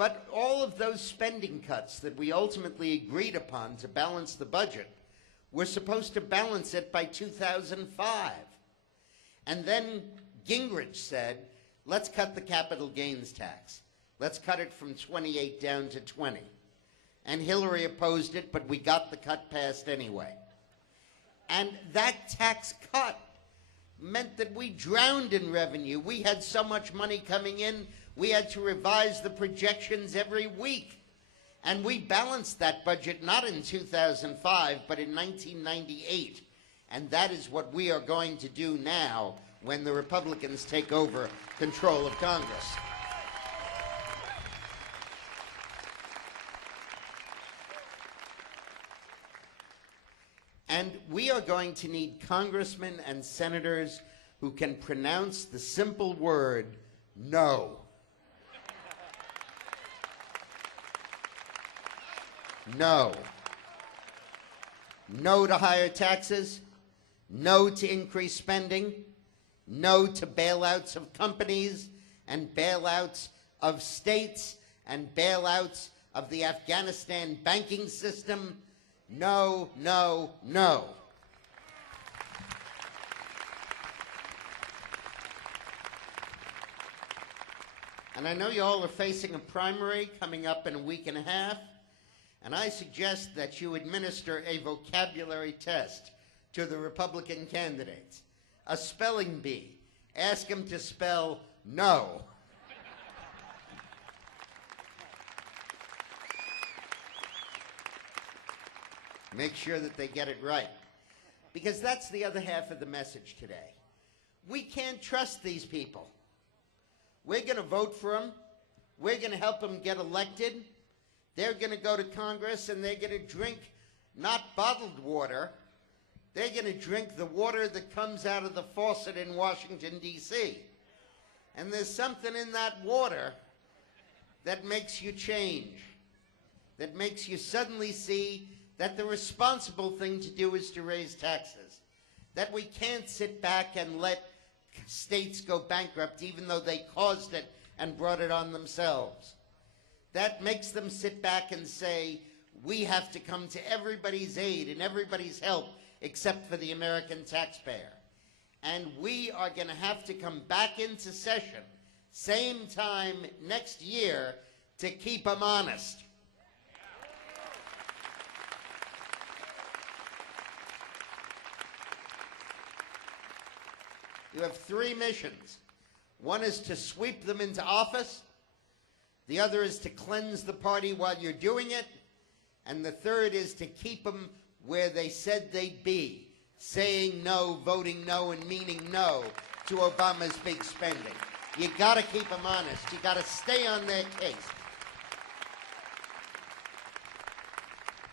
But all of those spending cuts that we ultimately agreed upon to balance the budget were supposed to balance it by 2005. And then Gingrich said, let's cut the capital gains tax. Let's cut it from 28 down to 20. And Hillary opposed it, but we got the cut passed anyway. And that tax cut meant that we drowned in revenue. We had so much money coming in, we had to revise the projections every week. And we balanced that budget not in 2005, but in 1998. And that is what we are going to do now when the Republicans take over control of Congress. And we are going to need congressmen and senators who can pronounce the simple word, no. No. No to higher taxes. No to increased spending. No to bailouts of companies and bailouts of states and bailouts of the Afghanistan banking system. No, no, no. And I know you all are facing a primary coming up in a week and a half, and I suggest that you administer a vocabulary test to the Republican candidates, a spelling bee. Ask them to spell no. Make sure that they get it right. Because that's the other half of the message today. We can't trust these people. We're going to vote for them. We're going to help them get elected. They're going to go to Congress and they're going to drink not bottled water. They're going to drink the water that comes out of the faucet in Washington, D.C. And there's something in that water that makes you change, that makes you suddenly see that the responsible thing to do is to raise taxes, that we can't sit back and let states go bankrupt even though they caused it and brought it on themselves. That makes them sit back and say, we have to come to everybody's aid and everybody's help except for the American taxpayer. And we are going to have to come back into session same time next year to keep them honest. You have three missions. One is to sweep them into office. The other is to cleanse the party while you're doing it. And the third is to keep them where they said they'd be, saying no, voting no, and meaning no to Obama's big spending. You got to keep them honest. You got to stay on their case.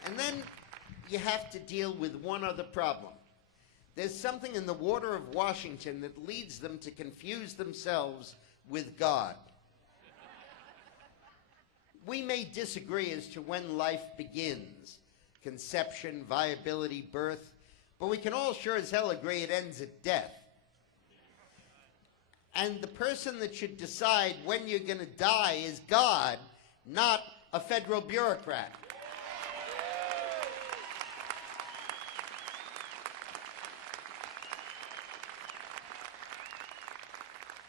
And then you have to deal with one other problem. There's something in the water of Washington that leads them to confuse themselves with God. We may disagree as to when life begins, conception, viability, birth, but we can all sure as hell agree it ends at death. And the person that should decide when you're going to die is God, not a federal bureaucrat.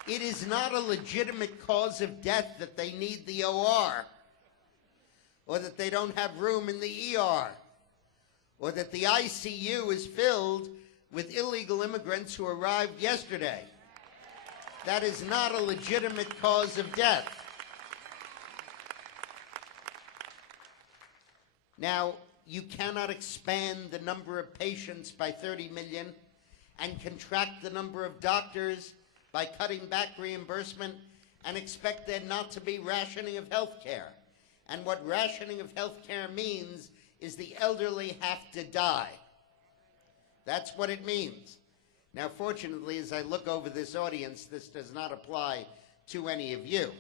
It is not a legitimate cause of death that they need the OR, or that they don't have room in the ER, or that the ICU is filled with illegal immigrants who arrived yesterday. That is not a legitimate cause of death. Now, you cannot expand the number of patients by 30 million and contract the number of doctors by cutting back reimbursement and expect there not to be rationing of health care. And what rationing of health care means is the elderly have to die. That's what it means. Now, fortunately, as I look over this audience, this does not apply to any of you,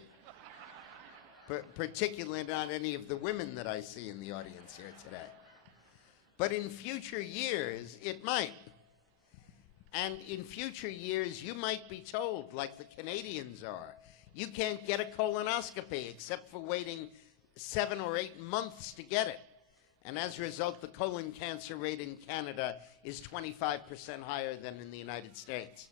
particularly not any of the women that I see in the audience here today. But in future years, it might. And in future years, you might be told, like the Canadians are, You can't get a colonoscopy except for waiting 7 or 8 months to get it. And as a result, the colon cancer rate in Canada is 25% higher than in the United States.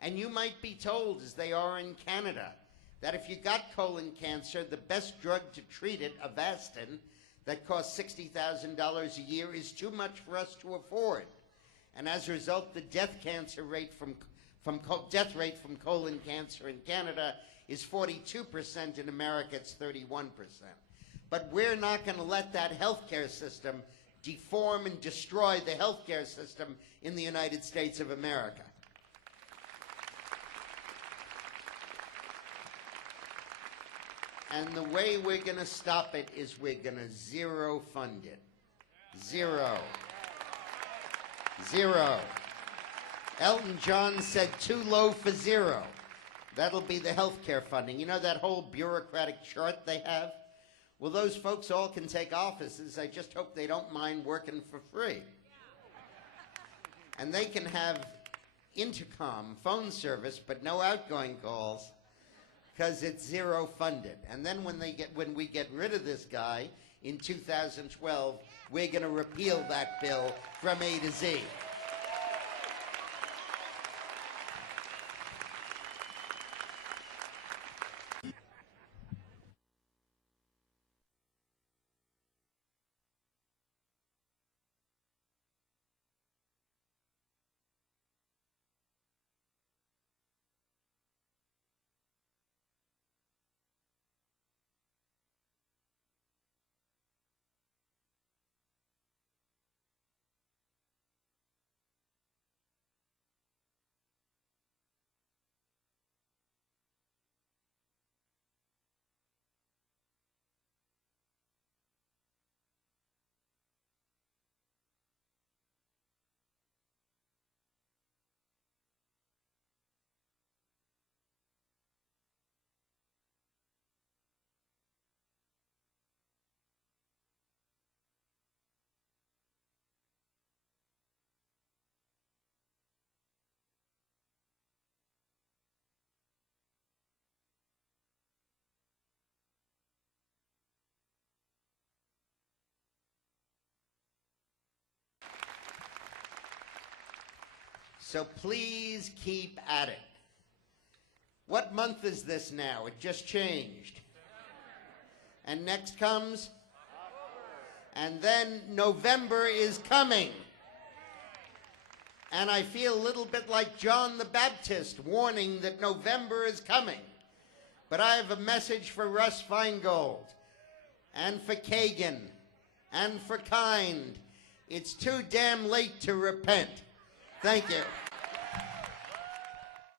And you might be told, as they are in Canada, that if you got colon cancer, the best drug to treat it, Avastin, that costs $60,000 a year, is too much for us to afford. And as a result, the death rate from colon cancer in Canada is 42%. In America, it's 31%. But we're not going to let that healthcare system deform and destroy the healthcare system in the United States of America. And the way we're going to stop it is we're going to zero fund it. Zero. Zero. Elton John said too low for zero. That'll be the healthcare funding. You know that whole bureaucratic chart they have? Well, those folks all can take offices. I just hope they don't mind working for free. And they can have intercom, phone service, but no outgoing calls, because it's zero funded. And then when we get rid of this guy in 2012, we're going to repeal that bill from A to Z. So please keep at it. What month is this now? It just changed. And next comes? And then November is coming. And I feel a little bit like John the Baptist warning that November is coming. But I have a message for Russ Feingold and for Kagan and for Kind. It's too damn late to repent. Thank you.